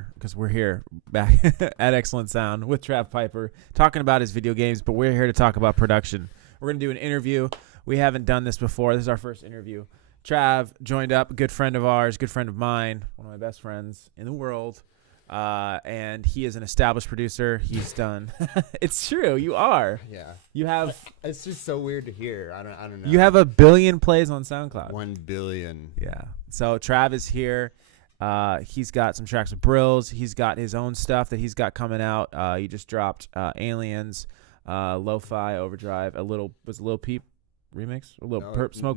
anymore because we're here back at Excellent Sound with Trav Piper talking about his video games, but we're here to talk about production. We're going to do an interview. We haven't done this before. This is our first interview. Trav joined up, a good friend of ours, good friend of mine, one of my best friends in the world. And he is an established producer. He's done. It's true. You are. Yeah. You have. It's just so weird to hear. I don't know. You have 1 billion plays on SoundCloud. 1 billion. Yeah. So Trav is here. He's got some tracks with Brillz. He's got his own stuff that he's got coming out. He just dropped Aliens, Lo-Fi, Overdrive, Lil Peep remix, Smoke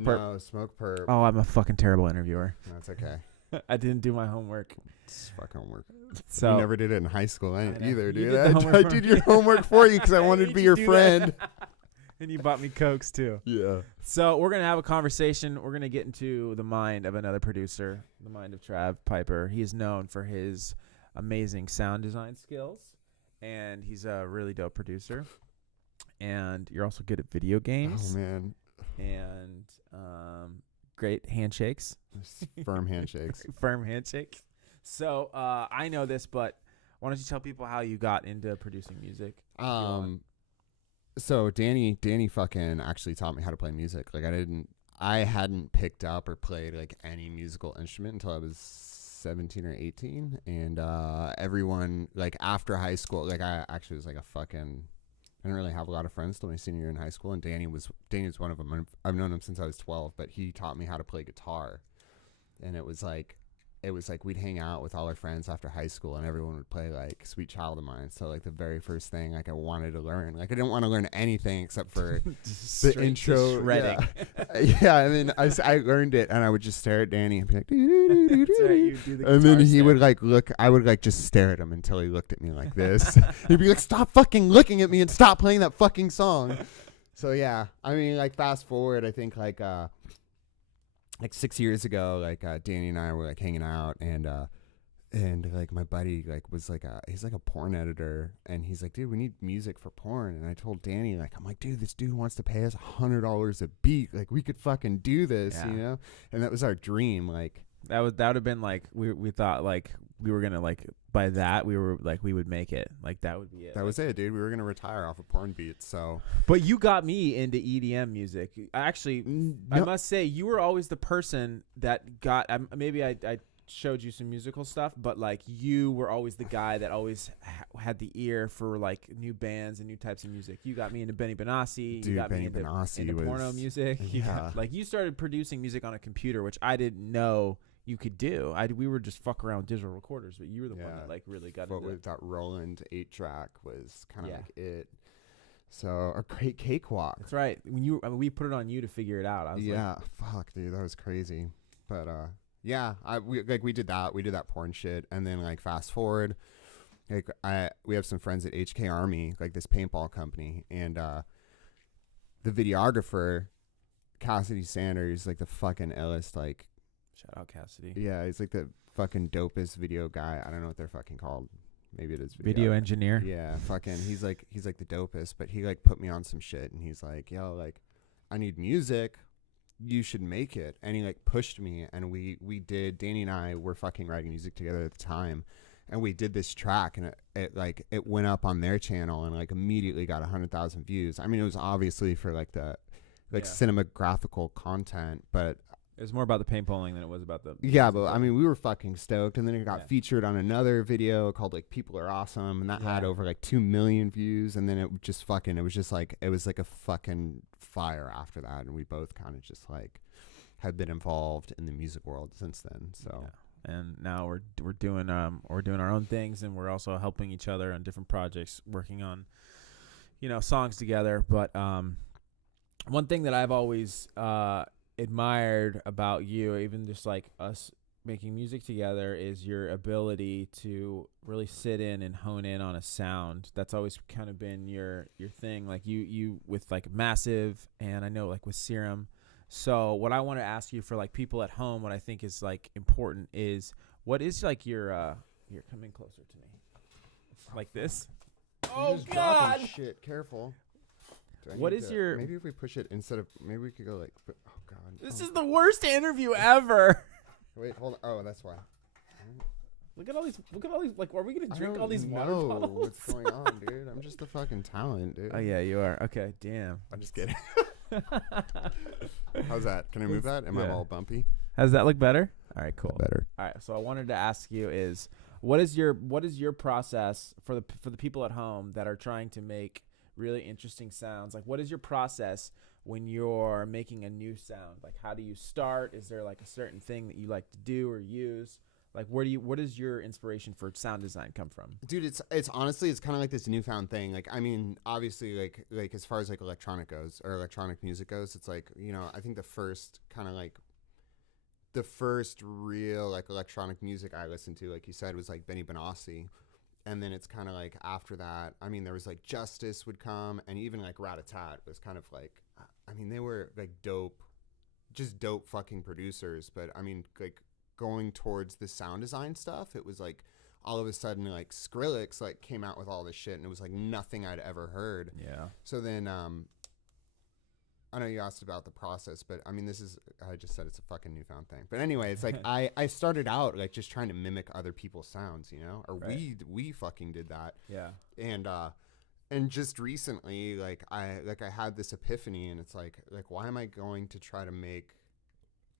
Perp. No, Smoke Perp. Oh, I'm a fucking terrible interviewer. That's okay. I didn't do my homework. It's fucking homework. So you never did it in high school either, dude. I did your homework for you because I wanted to be your friend. And you bought me Cokes too. Yeah. So we're going to have a conversation. We're going to get into the mind of another producer, the mind of Trav Piper. He is known for his amazing sound design skills, and he's a really dope producer. And you're also good at video games. Oh, man. And great handshakes. Firm handshakes. Firm handshakes. So I know this, but why don't you tell people how you got into producing music? So Danny fucking actually taught me how to play music. Like I hadn't picked up or played like any musical instrument until I was 17 or 18. And everyone like after high school, like I actually was like I didn't really have a lot of friends till my senior year in high school, and Danny was one of them. I've known him since I was 12, but he taught me how to play guitar. And it was like we'd hang out with all our friends after high school, and everyone would play like Sweet Child of Mine. So like the very first thing like I wanted to learn, like I didn't want to learn anything except for the intro. Shredding. Yeah, and then I learned it, and I would just stare at Danny and be like, That's right, you do the and then he guitar would like look. I would like just stare at him until he looked at me like this. He'd be like, "Stop fucking looking at me and stop playing that fucking song." So yeah, I mean, like fast forward, I think like 6 years ago, like Danny and I were like hanging out, and like my buddy like was like he's like a porn editor, and he's like, dude, we need music for porn. And I told Danny, like, I'm like, dude, this dude wants to pay us $100 a beat, like we could fucking do this, you know? And that was our dream. Like that would have been like we thought like we were gonna like by that we were like we would make it, like that would be it. That was it, dude. We were gonna retire off of porn beats. So but you got me into EDM music. Actually, I must say you were always the person that got maybe I showed you some musical stuff, but like you were always the guy that always had the ear for like new bands and new types of music. You got me into Benny Benassi. Dude, you got Benny me into Benassi porno music. Yeah. Like you started producing music on a computer, which I didn't know you could do. We were just fuck around with digital recorders, but you were the one that like really got into it. That Roland 8-track was kind of like it. So a great cakewalk. That's right. When we put it on you to figure it out. I was fuck, dude, that was crazy. But yeah, we did that. We did that porn shit, and then like fast forward, like we have some friends at HK Army, like this paintball company, and the videographer Cassidy Sanders, like the fucking illest, like. Shout out Cassidy. Yeah, he's like the fucking dopest video guy. I don't know what they're fucking called. Maybe it is video engineer. Yeah, fucking he's like the dopest, but he like put me on some shit, and he's like, yo, like I need music, you should make it. And he like pushed me, and we did. Danny and I were fucking writing music together at the time, and we did this track, and it went up on their channel and like immediately got 100,000 views. I mean, it was obviously for like the cinematographical content, but it was more about the paintballing than it was about the... Yeah, but I mean, we were fucking stoked. And then it got featured on another video called like People Are Awesome. And that had over like 2 million views. And then it was like a fucking fire after that. And we both kind of just like have been involved in the music world since then. So, and now we're doing our own things, and we're also helping each other on different projects, working on, songs together. But one thing that I've always, admired about you, even just like us making music together, is your ability to really sit in and hone in on a sound. That's always kind of been your thing, like you with like Massive, and I know like with Serum. So what I want to ask you for like people at home, what I think is like important is, what is like your here, come in closer to me like this. Oh God, shit, careful. What is your... Maybe if we push it instead of... Maybe we could go like... Oh, God. This is the worst interview ever. Wait, hold on. Oh, that's why. Look at all these. Like, are we gonna drink I all these don't water know bottles? what's going on, dude. I'm just a fucking talent, dude. Oh yeah, you are. Okay, damn. I'm just kidding. How's that? Can I move that? Am I all bumpy? Does that look better? All right, cool. Better. All right, so I wanted to ask you is what is your process for the people at home that are trying to make really interesting sounds? Like, what is your process when you're making a new sound? Like, how do you start? Is there like a certain thing that you like to do or use? Like, what does your inspiration for sound design come from? Dude, it's honestly, it's kind of like this newfound thing. Like, I mean, obviously, like as far as like electronic goes or electronic music goes, it's like, you know, I think the first real like electronic music I listened to, like you said, was like Benny Benassi. And then it's kind of like after that, I mean, there was like Justice would come, and even like Rat-a-Tat was kind of like, I mean, they were like dope fucking producers. But I mean, like going towards the sound design stuff, it was like all of a sudden like Skrillex like came out with all this shit, and it was like nothing I'd ever heard. Yeah. So then, I know you asked about the process, but I mean, I just said it's a fucking newfound thing. But anyway, it's like I started out like just trying to mimic other people's sounds, you know, or right. we fucking did that. Yeah. And just recently, like I had this epiphany, and it's like why am I going to try to make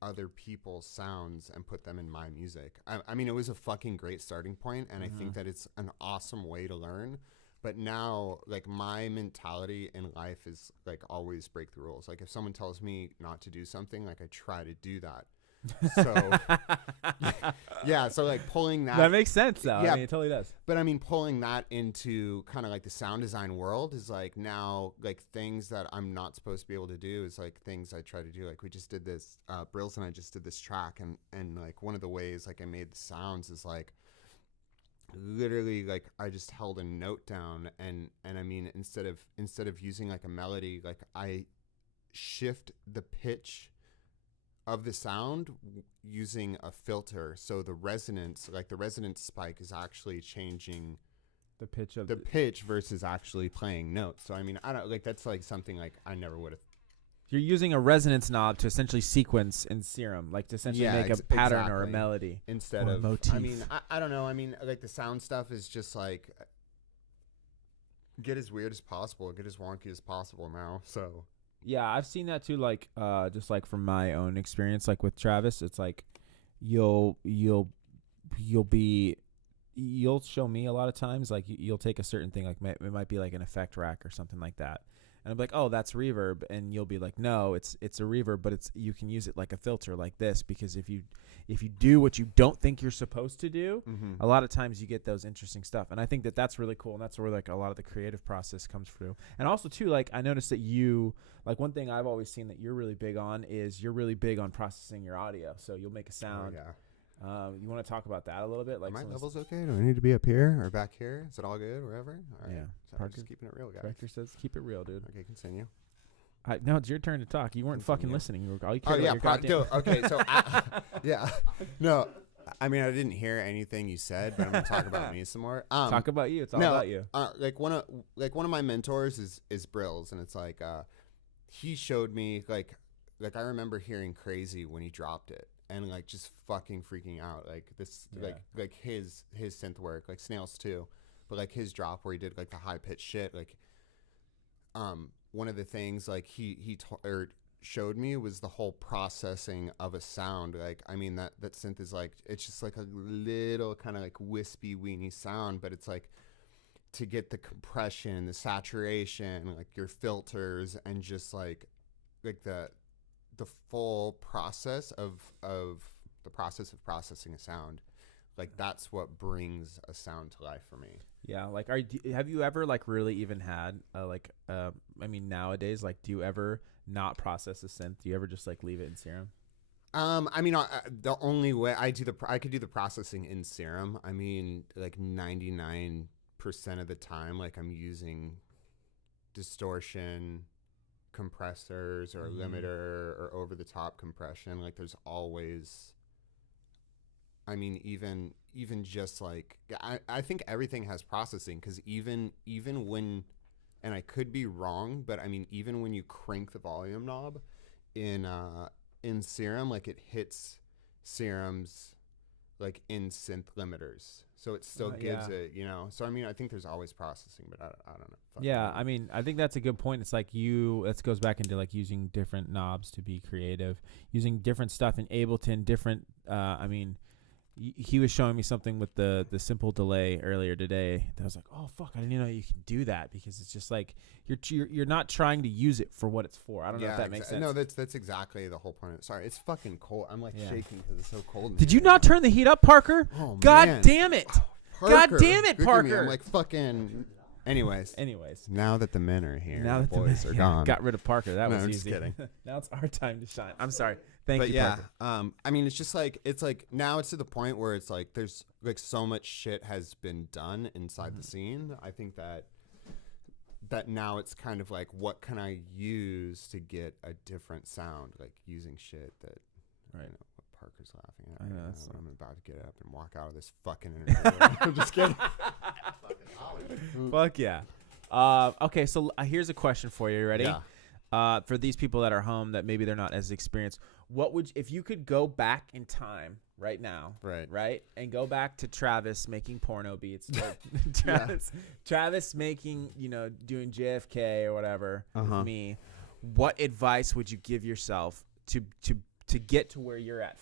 other people's sounds and put them in my music? I mean, it was a fucking great starting point, and I think that it's an awesome way to learn. But now, like, my mentality in life is, like, always break the rules. Like, if someone tells me not to do something, like, I try to do that. So, yeah, so, like, pulling that. That makes sense, though. Yeah, I mean, it totally does. But, I mean, pulling that into kind of, like, the sound design world is, like, now, like, things that I'm not supposed to be able to do is, like, things I try to do. Like, we just did this, Brillz and I just did this track, and, like, one of the ways, like, I made the sounds is, like, literally like I just held a note down and I mean instead of using like a melody, like I shift the pitch of the sound using a filter, so the resonance spike is actually changing the pitch of the pitch versus actually playing notes. So I mean, I don't like, that's like something like I never would have. You're using a resonance knob to essentially sequence in Serum, like to essentially make a pattern or a melody instead of motif. I mean, I don't know. I mean, like the sound stuff is just like get as weird as possible, get as wonky as possible now. So yeah, I've seen that too. Like, just like from my own experience, like with Travis, it's like you'll show me a lot of times, like you'll take a certain thing, like it might be like an effect rack or something like that. And I'm like, oh, that's reverb, and you'll be like, no, it's a reverb, but you can use it like a filter, like this, because if you do what you don't think you're supposed to do, a lot of times you get those interesting stuff. And I think that's really cool, and that's where like a lot of the creative process comes through. And also too, like I noticed that you, like one thing I've always seen that you're really big on is you're really big on processing your audio. So you'll make a sound. Oh, yeah. You want to talk about that a little bit? Like, are my levels okay? Do I need to be up here or back here? Is it all good wherever? All right. Yeah. Parker, just keeping it real, guys. Parker says, "Keep it real, dude." Okay, continue. No, it's your turn to talk. You weren't fucking listening. You were all you cared yeah, about your goddamn. okay. So, yeah, no. I mean, I didn't hear anything you said, but I'm gonna talk about me some more. Talk about you. It's all about you. Like one of my mentors is Brillz, and it's like he showed me like I remember hearing Crazy when he dropped it. And like just fucking freaking out, like this, like his synth work, like Snails too, but like his drop where he did like the high pitched shit, like one of the things like he showed me was the whole processing of a sound. Like I mean that synth is like, it's just like a little kind of like wispy weeny sound, but it's like to get the compression, the saturation, like your filters, and just like the full process of processing a sound, like that's what brings a sound to life for me. Yeah, like have you ever like really even had I mean nowadays, like do you ever not process a synth? Do you ever just like leave it in Serum? I mean the only way I could do the processing in Serum, I mean like 99% of the time, like I'm using distortion, compressors, or a limiter, or over the top compression. Like there's always, I mean, even just like I think everything has processing, because even when, and I could be wrong, but I mean even when you crank the volume knob in Serum, like it hits Serum's like in synth limiters. So it still gives it, you know. So I mean, I think there's always processing, but I don't know. Yeah, I mean, I think that's a good point. It's like that goes back into like using different knobs to be creative, using different stuff in Ableton, different. I mean, he was showing me something with the simple delay earlier today. That I was like, oh fuck, I didn't even know you can do that, because it's just like you're not trying to use it for what it's for. I don't know if that makes sense. No, that's exactly the whole point. Sorry, it's fucking cold. I'm like shaking because it's so cold. Did you not turn the heat up, Parker? Oh, God man. damn it! God damn it, Parker! I'm like fucking. Anyways, now that the men are here, now that the boys are gone, got rid of Parker. That was easy. Just kidding. Now it's our time to shine. I'm sorry. Thank you, yeah, Parker. I mean, it's just like now it's to the point where it's like there's like so much shit has been done inside the scene. I think that now it's kind of like, what can I use to get a different sound? Like using shit that, you know, what Parker's laughing at. I'm about to get up and walk out of this fucking interview. I'm just kidding. Fuck yeah. Okay, so here's a question for you. You ready? Yeah. For these people that are home that maybe they're not as experienced, if you could go back in time right now, right, and go back to Travis making porno beats, Travis making, you know, doing JFK or whatever, with me, what advice would you give yourself to get to where you're at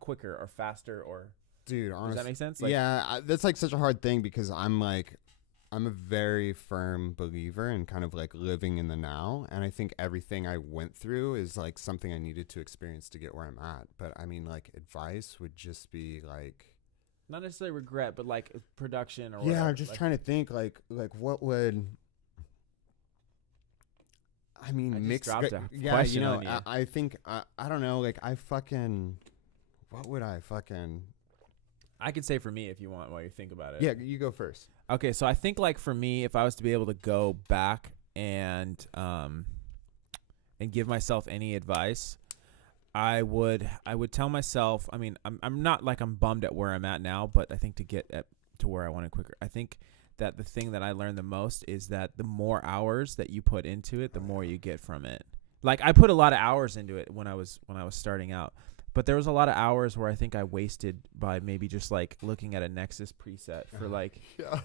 quicker or faster, or dude, honestly, does that make sense? Like, that's like such a hard thing, because I'm a very firm believer in kind of like living in the now. And I think everything I went through is like something I needed to experience to get where I'm at. But I mean, like, advice would just be like, not necessarily regret, but like production or whatever. Yeah, I'm just trying to think like what would, I mean, mix. Yeah, you know, I think, I don't know, like what would I fucking. I can say for me if you want while you think about it. Yeah, you go first. Okay, so I think like for me, if I was to be able to go back and give myself any advice, I would tell myself. I mean, I'm not like I'm bummed at where I'm at now, but I think to get to where I want it quicker, I think that the thing that I learned the most is that the more hours that you put into it, the more you get from it. Like I put a lot of hours into it when I was starting out. But there was a lot of hours where I think I wasted by maybe just like looking at a Nexus preset for like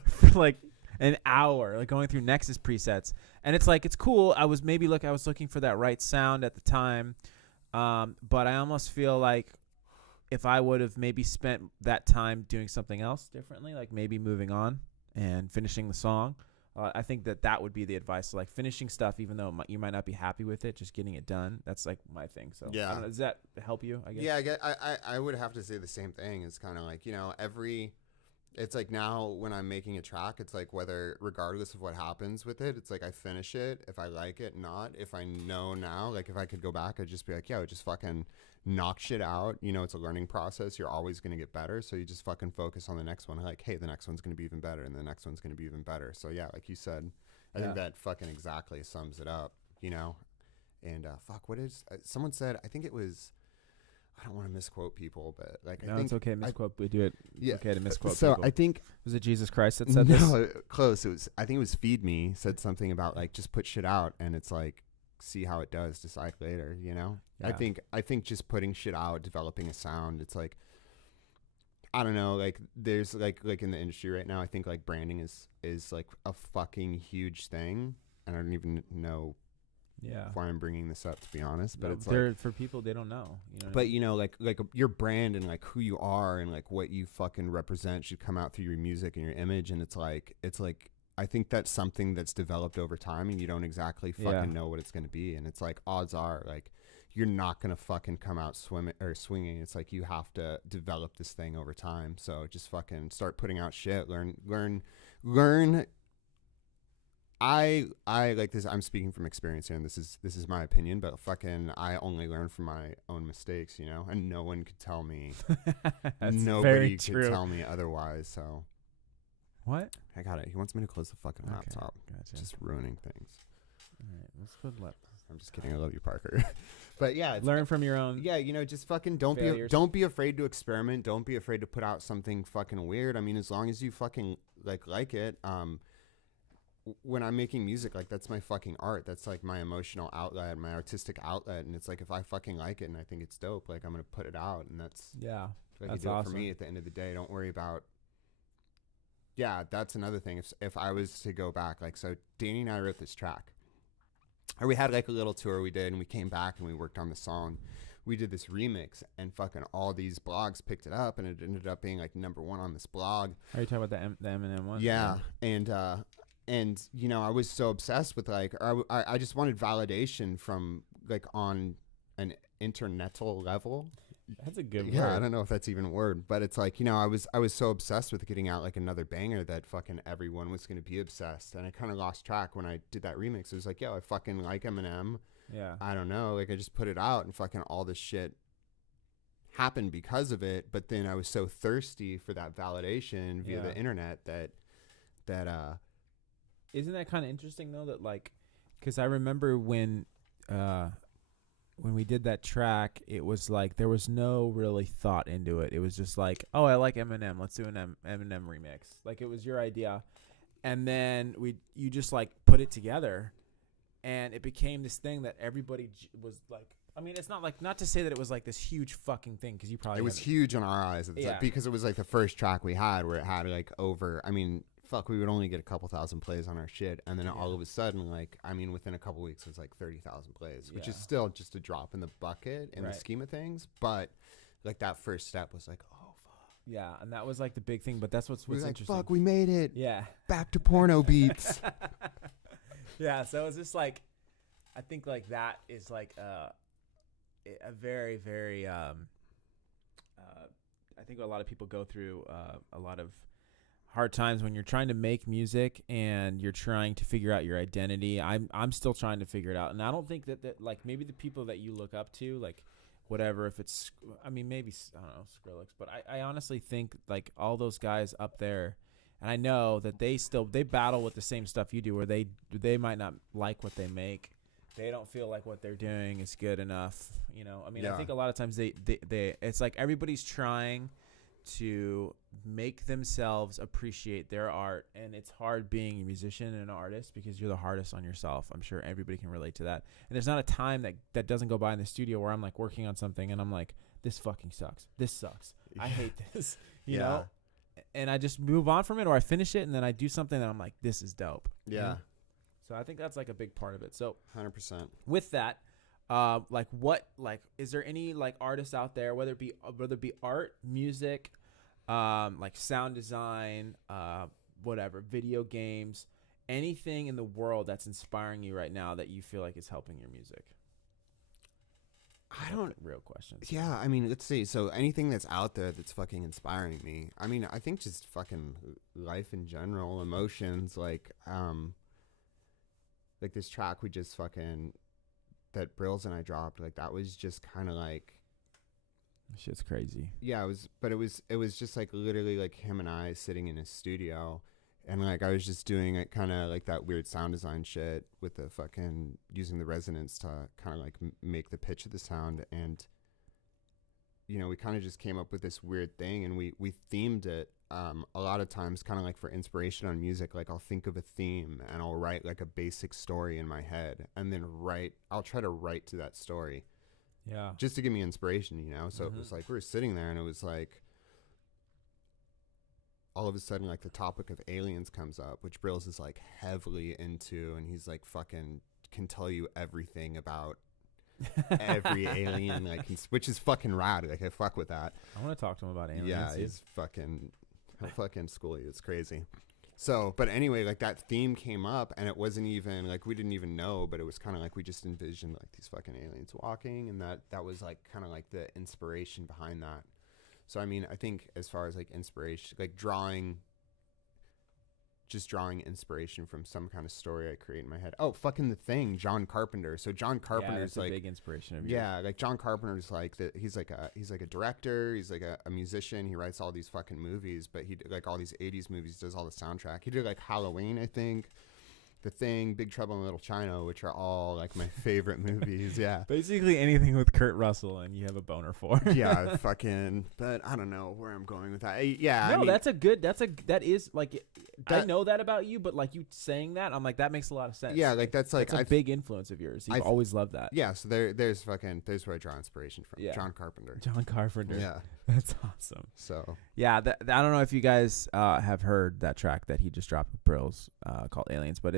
for like an hour, like going through Nexus presets. And it's like, it's cool. I was looking for that right sound at the time. But I almost feel like if I would have maybe spent that time doing something else differently, like maybe moving on and finishing the song, I think that would be the advice. So like finishing stuff, even though you might not be happy with it, just getting it done. That's like my thing. So I don't know, does that help you? I guess. Yeah, I would have to say the same thing. It's kind of like, you know, it's like now when I'm making a track, it's like regardless of what happens with it, it's like I finish it. If I like it, not. If I know now, like if I could go back, I'd just be like, yeah, just fucking knock shit out. You know, it's a learning process. You're always going to get better. So you just fucking focus on the next one. Like, hey, the next one's going to be even better. And the next one's going to be even better. So yeah, like you said, I think that fucking exactly sums it up, you know? And someone said, I think it was, I don't want to misquote people, but like, no, it's okay. Misquote. We do it. Yeah. It's okay to misquote so people. I think, was it Jesus Christ that said this? No, close. I think it was Feed Me said something about like, just put shit out and it's like, see how it does, decide later, you know? Yeah. I think just putting shit out, developing a sound, it's like, I don't know, like there's like in the industry right now, I think like branding is like a fucking huge thing. And I don't even know why I'm bringing this up, to be honest, but it's like, for people, they don't know, you know. But you know, like your brand and like who you are and like what you fucking represent should come out through your music and your image. And it's like I think that's something that's developed over time, and you don't exactly fucking know what it's going to be. And it's like, odds are, like, you're not going to fucking come out swinging. It's like, you have to develop this thing over time. So just fucking start putting out shit, learn. I like this. I'm speaking from experience here, and this is my opinion, but fucking, I only learn from my own mistakes, you know, and no one could tell me, nobody could tell me otherwise. So. What? I got it. He wants me to close the fucking laptop. Gotcha. Just ruining things. All right, let's put I'm just kidding. I love you, Parker. But yeah, learn from your own. Yeah, you know, just fucking don't be afraid to experiment. Don't be afraid to put out something fucking weird. I mean, as long as you fucking like it. when I'm making music, like that's my fucking art. That's like my emotional outlet, my artistic outlet. And it's like, if I fucking like it and I think it's dope, like I'm going to put it out. And that's, like, that's you do awesome. it for me at the end of the day. Don't worry about, that's another thing. If I was to go back, like, so Danny and I wrote this track, or we had like a little tour we did, and we came back and we worked on the song. We did this remix, and fucking all these blogs picked it up, and it ended up being like #1 on this blog. Are you talking about the Eminem one? Yeah. And you know, I was so obsessed with like, I just wanted validation from like on an internetal level. That's a good word. Yeah, I don't know if that's even a word, but it's like, you know, I was so obsessed with getting out like another banger that fucking everyone was going to be obsessed. And I kind of lost track when I did that remix. It was like, yo, I fucking like Eminem. Yeah. I don't know. Like, I just put it out, and fucking all this shit happened because of it. But then I was so thirsty for that validation via the internet that isn't that kind of interesting though, that like, because I remember when we did that track, it was like there was no really thought into it. It was just like, oh, I like Eminem, let's do an Eminem remix. Like, it was your idea, and then you just like put it together, and it became this thing that everybody was like. I mean, it's not to say that it was like this huge fucking thing, because you probably it was huge in our eyes. It's like, because it was like the first track we had where it had like over. I mean, fuck, we would only get a couple thousand plays on our shit, and then all of a sudden, like, I mean, within a couple weeks, it was like 30,000 plays, which is still just a drop in the bucket in the scheme of things. But like that first step was like, oh fuck. Yeah, and that was like the big thing. But that's what's interesting. Fuck, we made it. Yeah. Back to porno beats. Yeah, so it's just like, I think like that is like a very, very. I think a lot of people go through a lot of hard times when you're trying to make music and you're trying to figure out your identity. I'm still trying to figure it out, and I don't think that like maybe the people that you look up to, like whatever, if it's, I mean, maybe, I don't know, Skrillex, but I honestly think like all those guys up there, and I know that they battle with the same stuff you do, where they might not like what they make. They don't feel like what they're doing is good enough. You know, I mean, I think a lot of times they it's like everybody's trying to make themselves appreciate their art, and it's hard being a musician and an artist because you're the hardest on yourself. I'm sure everybody can relate to that. And there's not a time that doesn't go by in the studio where I'm like working on something and I'm like, this fucking sucks. This sucks. I hate this. You know? And I just move on from it, or I finish it and then I do something that I'm like, this is dope. Yeah. You know? So I think that's like a big part of it. So 100%. With that, is there any like artists out there, whether it be art, music, like sound design, whatever, video games, anything in the world that's inspiring you right now that you feel like is helping your music? Real questions. Yeah, I mean, let's see. So anything that's out there that's fucking inspiring me. I mean, I think just fucking life in general, emotions, like this track we just fucking, that Brillz and I dropped, like that was just kind of like, shit's crazy. Yeah, it was just like literally like him and I sitting in his studio, and like I was just doing it kind of like that weird sound design shit with the fucking using the resonance to kind of like make the pitch of the sound. And you know, we kind of just came up with this weird thing, and we themed it a lot of times kind of like for inspiration on music. Like I'll think of a theme and I'll write like a basic story in my head, and then I'll try to write to that story. Yeah. Just to give me inspiration, you know? So it was like we were sitting there, and it was like all of a sudden like the topic of aliens comes up, which Brillz is like heavily into, and he's like fucking can tell you everything about every alien, like which is fucking rad. Like I fuck with that. I want to talk to him about aliens. Yeah, he's fucking schooly. It's crazy. So, but anyway, like that theme came up, and it wasn't even like we didn't even know, but it was kind of like we just envisioned like these fucking aliens walking, and that was like kind of like the inspiration behind that. So, I mean, I think as far as like inspiration, like drawing inspiration from some kind of story I create in my head. Oh, fucking The Thing, John Carpenter. So John Carpenter's like a big inspiration of yours. Yeah, like John Carpenter's like he's like a director, he's like a musician, he writes all these fucking movies, but he did like all these 80s movies, does all the soundtrack. He did like Halloween, I think. The Thing, Big Trouble in Little China, which are all like my favorite movies. Yeah. Basically anything with Kurt Russell and you have a boner for. Yeah, fucking. But I don't know where I'm going with that. Yeah. No, I mean, that is like, I know that about you, but like you saying that, I'm like, that makes a lot of sense. yeah, like that's like a big influence of yours. You've always loved that. Yeah, so there's where I draw inspiration from. Yeah. John Carpenter. John Carpenter. Yeah. That's awesome. So yeah, I don't know if you guys have heard that track that he just dropped with Brillz called Aliens, but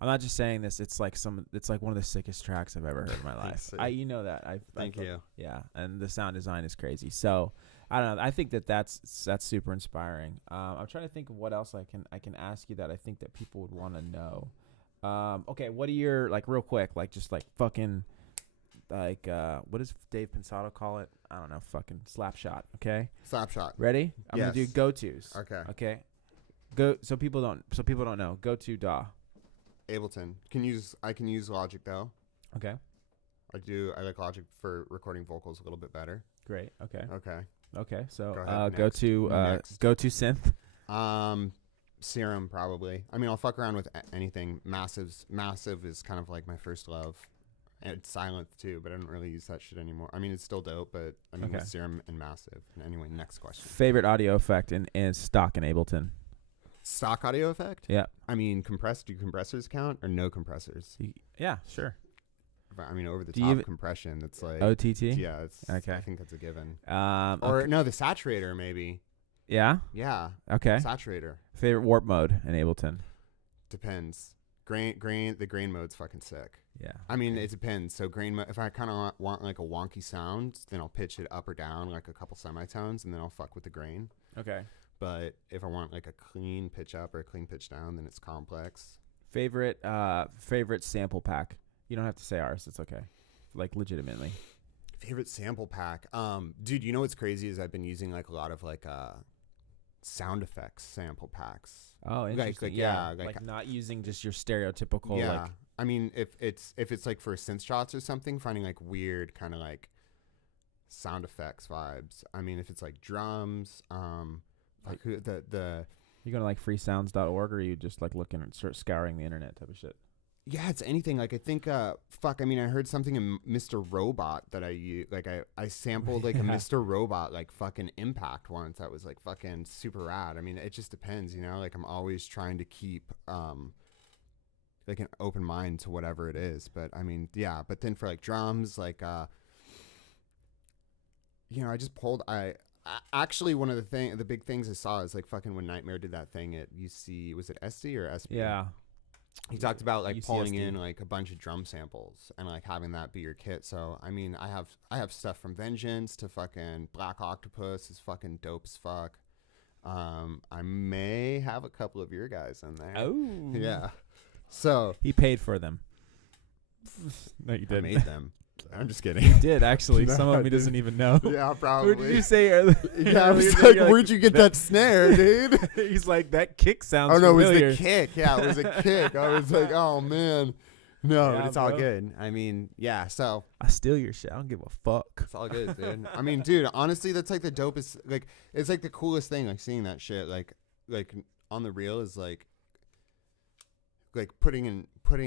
I'm not just saying this. It's like one of the sickest tracks I've ever heard in my life. You know that. Thank you. Yeah, and the sound design is crazy. So I don't know. I think that's super inspiring. I'm trying to think of what else I can ask you that I think that people would want to know. Okay, what are your like real quick like just like fucking like what does Dave Pensato call it? I don't know. Fucking slap shot. Okay. Slap shot. Ready? I'm Yes. gonna do go-tos. Okay. Okay. Go. So people don't know. Go to DAW. Ableton. I can use Logic though. Okay. I like Logic for recording vocals a little bit better. Great. Okay. Okay. So Go ahead, go to synth. Serum probably. I mean, I'll fuck around with anything. Massive is kind of like my first love. And it's Silent too, but I don't really use that shit anymore. I mean, it's still dope, but I mean, with Serum and Massive. And anyway, next question. Favorite audio effect in stock in Ableton. Stock audio effect? Yeah. I mean, do compressors count or no compressors? Yeah, sure. I mean, over the top compression. That's like OTT. Yeah, it's okay. I think that's a given. Or no, the saturator maybe. Yeah. Yeah. Okay. Saturator. Favorite warp mode in Ableton. Depends. The grain mode's fucking sick. Yeah. I mean, it depends. So grain mode, if I kind of want like a wonky sound, then I'll pitch it up or down like a couple semitones, and then I'll fuck with the grain. Okay. But if I want like a clean pitch up or a clean pitch down, then it's complex. Favorite sample pack. You don't have to say ours. It's okay. Like legitimately. Favorite sample pack. Dude, you know what's crazy is I've been using like a lot of like sound effects sample packs. Oh, interesting. Like not using just your stereotypical. Yeah. Like, I mean, if it's like for synth shots or something, finding like weird kind of like sound effects vibes. I mean, if it's like drums, like the you going to like freesounds.org, or are you just like looking and start scouring the internet type of shit? Yeah, it's anything. Like I think I heard something in Mr. Robot that I use. Like I sampled like a Mr. Robot like fucking Impact once that was like fucking super rad. I mean, it just depends, you know? Like I'm always trying to keep like an open mind to whatever it is. But I mean, yeah, but then for like drums, like you know, I just pulled actually one of the big things I saw is like fucking when Nightmare did that thing at UC, was it SC or SP? Yeah. He talked about like UCSD. pulling in like a bunch of drum samples and like having that be your kit. So I mean, I have stuff from Vengeance to fucking Black Octopus is fucking dope as fuck. I may have a couple of your guys in there. Oh yeah. So he paid for them. No, you didn't. I made them. I'm just kidding. He did actually. No, Some of me doesn't even know. Yeah, probably. What did you say earlier? Yeah, I was like, where'd you get that snare, dude? He's like, that kick sounds no, familiar. it was the kick. Yeah, it was a kick. I was like, oh man. No, Yeah, but it's all bro. good. I mean, yeah, so I steal your shit. I don't give a fuck. it's all good, dude. I mean, dude, honestly, that's like the dopest. Like, it's like the coolest thing. Like seeing that shit, like on the reel is like putting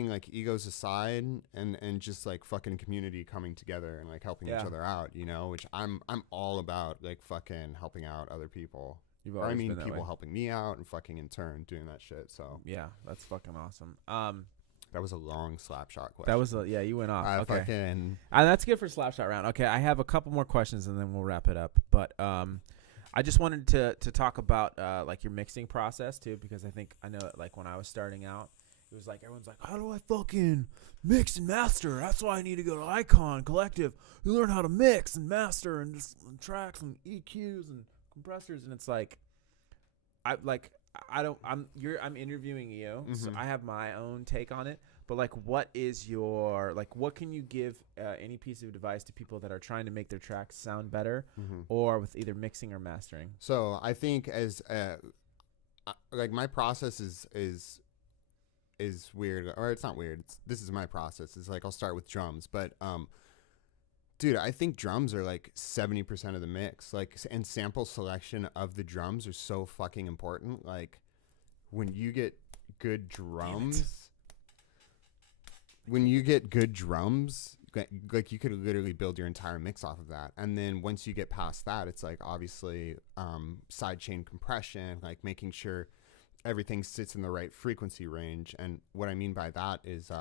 like egos aside and just like fucking community coming together and like helping each Yeah. other out. You know, which I'm all about, like fucking helping out other people. You've Or I always mean, been that people way. helping me out and fucking in turn doing that shit. So Yeah, that's fucking awesome. that was a long slap shot question. That was you went off. Okay. Fucking That's good for Slapshot round. Okay, I have a couple more questions and then we'll wrap it up. But I just wanted to talk about like your mixing process too, because I know like when I was starting out, it was like everyone's like, how do I fucking mix and master? That's why I need to go to Icon Collective. You learn how to mix and master and just tracks and EQs and compressors, and it's like I'm interviewing you, so I have my own take on it. But like, what can you give any piece of advice to people that are trying to make their tracks sound better, or with either mixing or mastering? So I think as like my process is weird, or it's not weird. This is my process. It's like I'll start with drums, but dude, I think drums are like 70% of the mix. Like, and sample selection of the drums are so fucking important. Like, when you get good drums, when you get good drums, like you could literally build your entire mix off of that. And then once you get past that, it's like obviously sidechain compression, like making sure everything sits in the right frequency range. And what I mean by that is,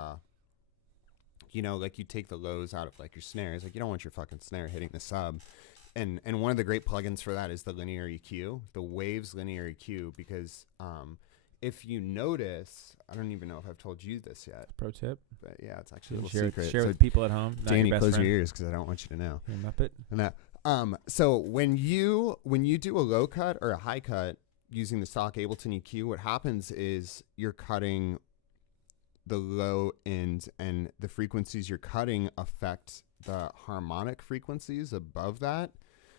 you know, like you take the lows out of like your snares. Like you don't want your fucking snare hitting the sub. And one of the great plugins for that is the linear EQ, the Waves linear EQ, because if you notice, I don't even know if I've told you this yet. Pro tip. But yeah, it's actually a little secret. Share So with people at home. Danny, close your ears because I don't want you to know. You're a Muppet. And so when you do a low cut or a high cut using the stock Ableton EQ, what happens is you're cutting the low end, and the frequencies you're cutting affect the harmonic frequencies above that.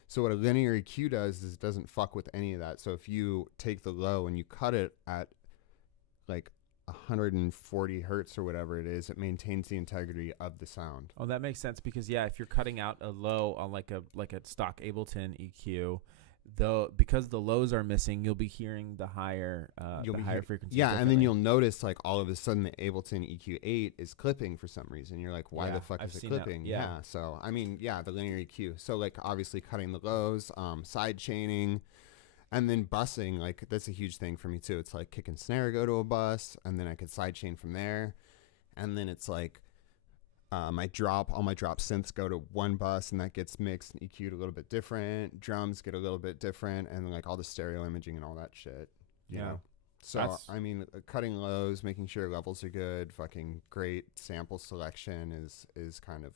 So what a linear EQ does is it doesn't fuck with any of that. So if you take the low and you cut it at like 140 hertz or whatever it is, it maintains the integrity of the sound. Oh, that makes sense because if you're cutting out a low on like a stock Ableton EQ, because the lows are missing, you'll be hearing the higher frequencies. Yeah, and then you'll notice like all of a sudden the Ableton EQ8 is clipping for some reason. You're like, why the fuck is it clipping? Yeah. So I mean, the linear EQ. So like obviously cutting the lows, side chaining, and then bussing. Like that's a huge thing for me too. It's like kick and snare go to a bus, and then I could side chain from there, and then it's like all my drop synths go to one bus, and that gets mixed and EQ'd a little bit different. Drums get a little bit different, and like all the stereo imaging and all that shit. You know? So I mean, cutting lows, making sure levels are good, fucking great sample selection is kind of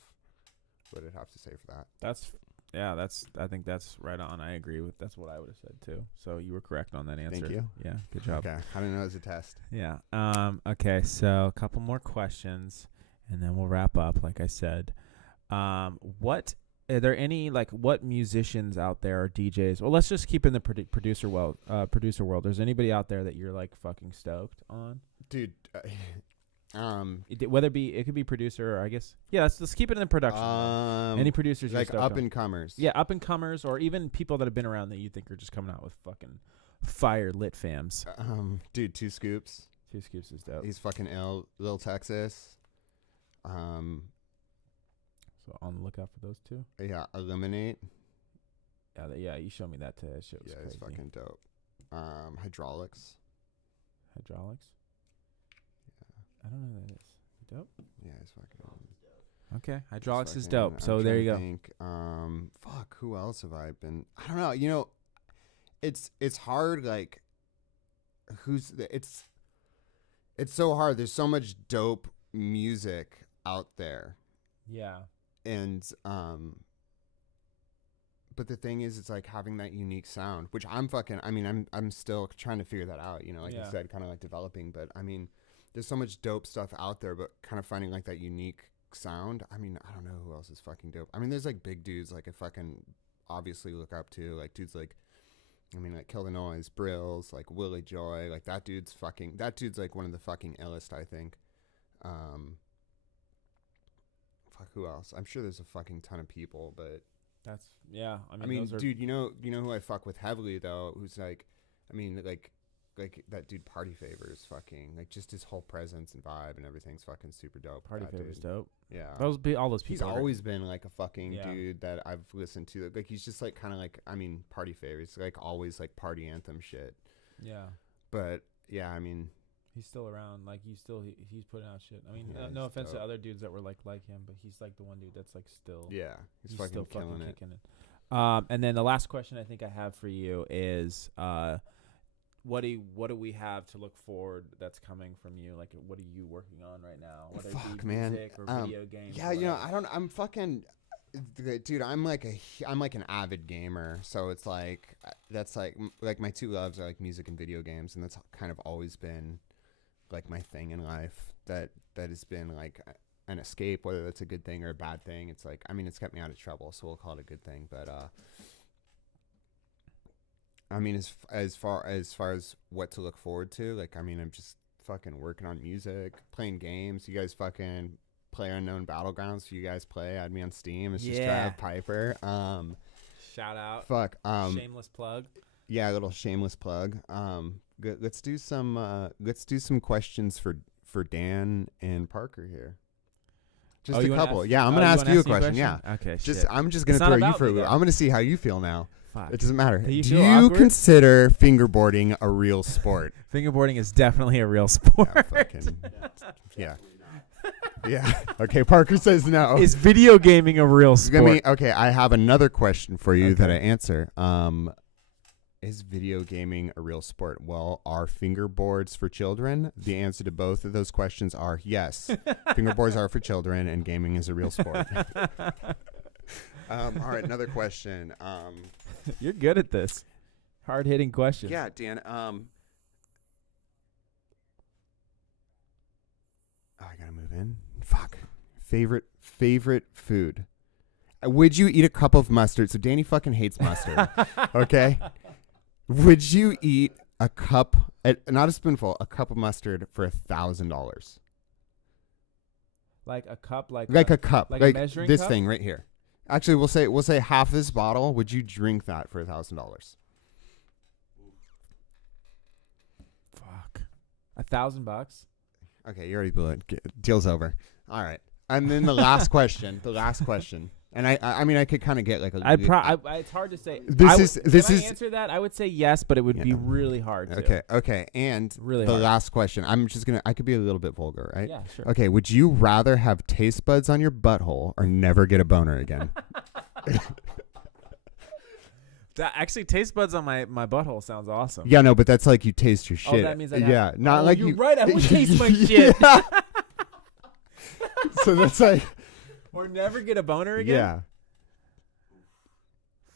what I'd have to say for that. I think that's right on. I agree with. That's what I would have said too. So you were correct on that answer. Thank you. Yeah, good job. Okay, I don't know as a test. Yeah. Okay. So a couple more questions, and then we'll wrap up. Like I said, what are there any what musicians out there or DJs? Well, let's just keep in the producer world. There's anybody out there that you're like fucking stoked on, dude? Whether it could be producer or I guess let's keep it in the production. Any producers like up and comers? Yeah, up and comers, or even people that have been around that you think are just coming out with fucking fire lit fams. Dude, Two Scoops. Two Scoops is dope. He's fucking ill. Lil Texas. So on the lookout for those two. Yeah, Eliminate. Yeah, you showed me that today. That shit was crazy. It's fucking dope. Hydraulics. Hydraulics. I don't know who that is. Dope? Yeah, it's fucking okay. Hydraulics is dope. So there you go. Think, fuck, who else have I been? I don't know. You know, it's hard. Like, it's so hard. There's so much dope music out there. Yeah. And but the thing is, it's like having that unique sound, which I'm still trying to figure that out. You know, like I said, kind of like developing. But I mean, there's so much dope stuff out there, but kind of finding like that unique sound. I mean, I don't know who else is fucking dope. I mean, there's like big dudes like I fucking obviously look up to, like dudes like, I mean, like Kill the Noise, Brillz, like Willie Joy, like that dude's like one of the fucking illest, I think. Fuck, who else? I'm sure there's a fucking ton of people, but I mean, dude, you know who I fuck with heavily though, who's like, I mean, like that dude Party Favors, fucking like just his whole presence and vibe and everything's fucking super dope. Party Favors dope. Yeah, all those people. He's always been like a fucking dude that I've listened to. Like he's just like kind of like, I mean, Party Favors, like always like party anthem shit. Yeah, but yeah, I mean, he's still around. Like he's putting out shit. I mean, no offense to other dudes that were like him, but he's like the one dude that's like still. Yeah, he's fucking still killing fucking kicking it. And then the last question I think I have for you is, what do we have to look forward that's coming from you? Like, what are you working on right now? Whether it be music or video games. Yeah, you know, I'm fucking, dude. I'm like an avid gamer, so it's like that's like my two loves are like music and video games, and that's kind of always been like my thing in life. That has been like an escape, whether that's a good thing or a bad thing. It's like, I mean, it's kept me out of trouble, so we'll call it a good thing. But I mean, as far as what to look forward to, like, I mean, I'm just fucking working on music, playing games. You guys fucking play Unknown Battlegrounds. You guys play. Add me on Steam. It's just Trav Piper. Shout out. Fuck. Shameless plug. Yeah, a little shameless plug. Let's do some questions for Dan and Parker here. Just Oh, a you wanna couple. ask- Yeah, I'm oh, gonna you ask wanna you a ask me a question. question? Yeah. Okay. Just shit. I'm just gonna It's not throw you about for a me, loop. though. I'm gonna see how you feel now. Fuck. It doesn't matter. Do you Do feel you awkward? consider fingerboarding a real sport? Fingerboarding is definitely a real sport. Yeah, fucking, yeah. Yeah. Okay. Parker says no. Is video gaming a real sport? Okay. I have another question for you that I Okay. answer. Is video gaming a real sport? Well, are fingerboards for children? The answer to both of those questions are yes. Fingerboards are for children, and gaming is a real sport. All right, another question. You're good at this. Hard hitting question. Yeah, Dan. Oh, I gotta move in. Fuck. Favorite food. Would you eat a cup of mustard? So Danny fucking hates mustard. Okay. Would you eat a cup, not a spoonful, a cup of mustard for $1,000? Like a cup, like A cup, like a measuring this cup? thing right here. Actually, we'll say half this bottle. Would you drink that for $1,000? Fuck. $1,000? Okay, you already blew it. Deal's over. All right. And then the last question. And I mean, I could kind of get like a. It's hard to say. This Can I is answer that? I would say yes, but it would be really hard to. Okay. And Really the hard. last question. I could be a little bit vulgar, right? Yeah, sure. Okay. Would you rather have taste buds on your butthole or never get a boner again? Actually, taste buds on my butthole sounds awesome. Yeah, no, but that's like you taste your shit. Oh, that means I have. Yeah, not Oh, like you're you. right. I would taste my shit. Yeah. So that's like. Or never get a boner again. Yeah.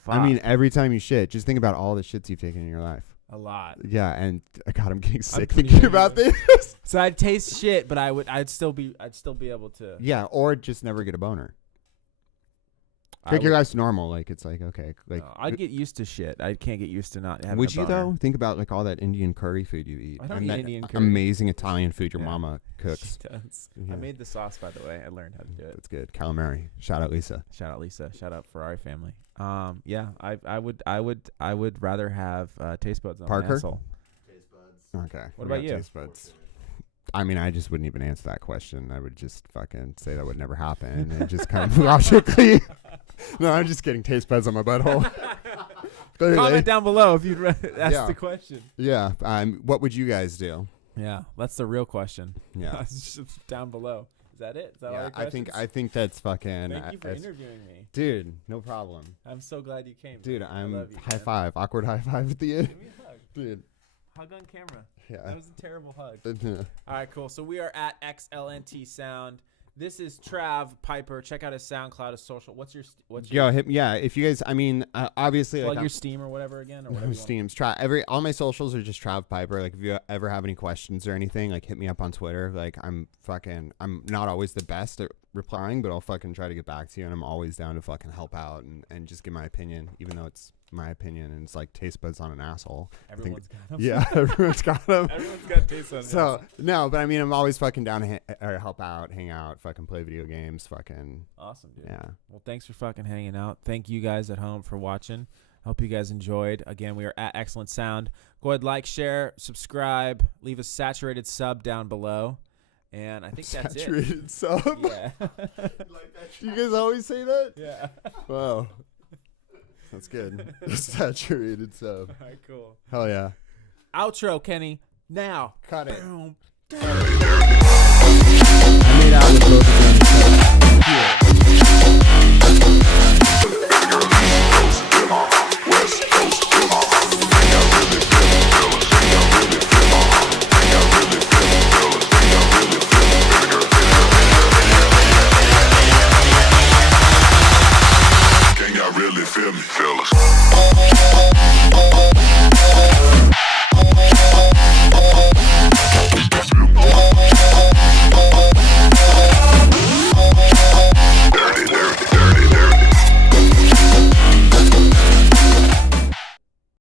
Fuck. I mean, every time you shit, just think about all the shits you've taken in your life. a lot. Yeah, and God, I'm getting sick pretty thinking good. about this. So I'd taste shit, but I'd still be able to. Yeah, or just never get a boner. I Like your would- life's normal. Like it's like okay. Like no, I'd get used to shit. I can't get used to not having. would a you boner. though? Think about like all that Indian curry food you eat. I don't and eat that Indian curry. amazing Italian food your Yeah. mama cooks. She does. Yeah. I made the sauce, by the way. I learned how to do it. That's good. Calamari. Shout out Lisa. Shout out Lisa. Shout out Ferrari family. Yeah, I would rather have taste buds on Parker? my asshole. Okay. What we about got you? taste buds. I mean, I just wouldn't even answer that question. I would just fucking say that would never happen and just kind of logically. No, I'm just kidding. Taste buds on my butthole. But anyway, Comment down below if you'd ask Yeah. the question. yeah. What would you guys do? Yeah, that's the real question. Yeah. It's just down below. Is that it? Is that all Yeah, your I think questions? that's fucking. Thank you for that's- interviewing me. dude, no problem. I'm so glad you came. Dude, I I'm love you, high man. five. Awkward high five at the end. Give me a hug. Dude. Hug on camera. That Yeah. was a terrible hug. All right, cool. So we are at XLNT Sound. This is Trav Piper. Check out his SoundCloud, his social. What's your Yo, yeah. If you guys, I mean, obviously, plug like your Steam or whatever again, or whatever. you want. Steams. All my socials are just Trav Piper. Like, if you ever have any questions or anything, like, hit me up on Twitter. Like, I'm not always the best at replying, but I'll fucking try to get back to you, and I'm always down to fucking help out and just give my opinion, even though it's my opinion and it's like taste buds on an asshole. Everyone's got them. Yeah, everyone's got them. Everyone's got taste on So no, but I mean, I'm always fucking down to help out, hang out, fucking play video games, fucking Awesome, dude. yeah. Well, thanks for fucking hanging out. Thank you guys at home for watching. I hope you guys enjoyed. Again, we are at Excellent Sound. Go ahead, like, share, subscribe, leave a saturated sub down below. And I think that's it. Saturated sub. Yeah. You guys always say that? Yeah. Wow. That's good. Saturated sub. All right, cool. Hell yeah. Outro, Kenny. Now. Cut it. Boom. I made out with both of them.